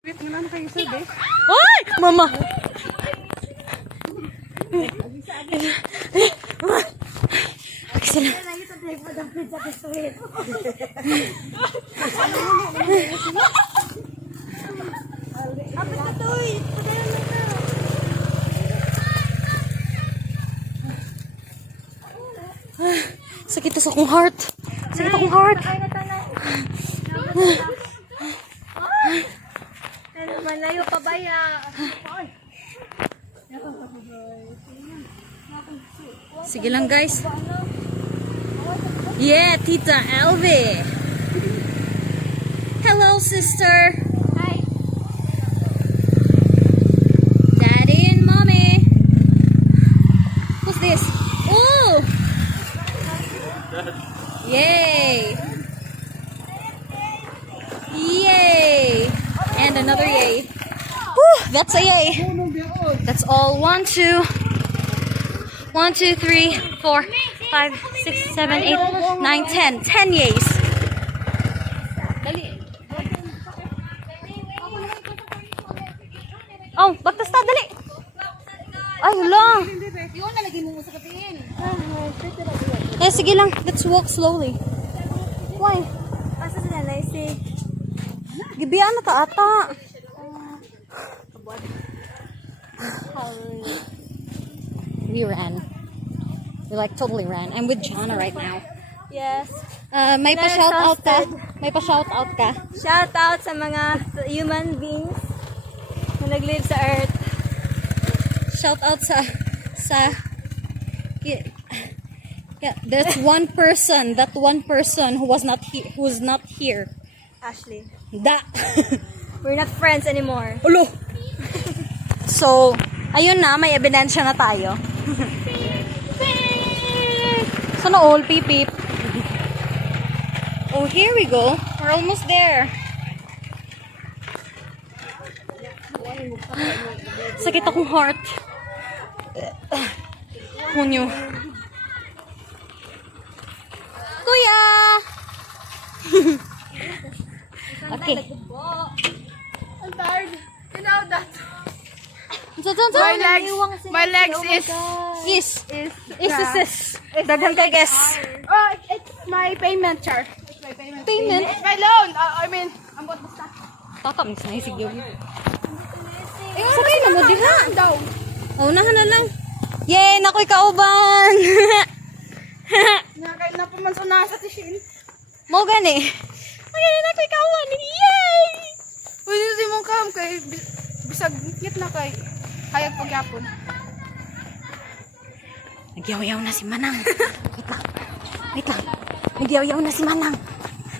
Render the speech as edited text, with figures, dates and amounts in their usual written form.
Wait, wala na kayo service. Ay! Mama! Excellent. Sakit sa akong heart. Sakit akong heart. Malayo pa ba ya? Sige lang guys. Yeah, Tita Elvie. Hello, sister. Hi. Daddy and mommy. Who's this? Ooh! Yay! Yay! And another yay. Whew, that's a yay. That's all. 1, 2, 1, 2, 3, 4, 5, 6, 7, 8, 9, 10. 10 yays. Dali. Oh, bagtas ta, dali. Ay, lang. Yung nalagay mo sa katiin. Eh, sige lang. Let's walk slowly. Why? Asa sila na si Gibiyaan na ta ata. We ran. We like totally ran. I'm with Jana right now. Yes. May pa-shout out ka? May pa-shout out ka? Shout out sa mga human beings na nag-live sa earth. Shout out sa yeah, there's one person, that one person who was not here, who's not here. Ashley. Da. We're not friends anymore. Ulo. So, ayun na, may ebidensya na tayo. Sana all peep peep. Oh, here we go. We're almost there. Sakit akong heart. Hunyo. Kuya! Okay. I'm tired. You know that. My legs Yes. Is. Daghang kay guess. Oh, it's my payment, Char. It's my payment. Payment? It's my loan. I mean, I'm going to start. Tata, miss na isig yun. Sakay na mo, diha. Daw. Unahan na lang. Yay, nakoy kauban. Nakakain na po man sa nasa tishin. Mo gani. Magani nakoy kauban. Yay! Pwede si mong kam kay bisag ngit na kay hayag pagyapon. Nagyaw-yaw na si Manang. Wait lang. Nagyaw-yaw na si Manang.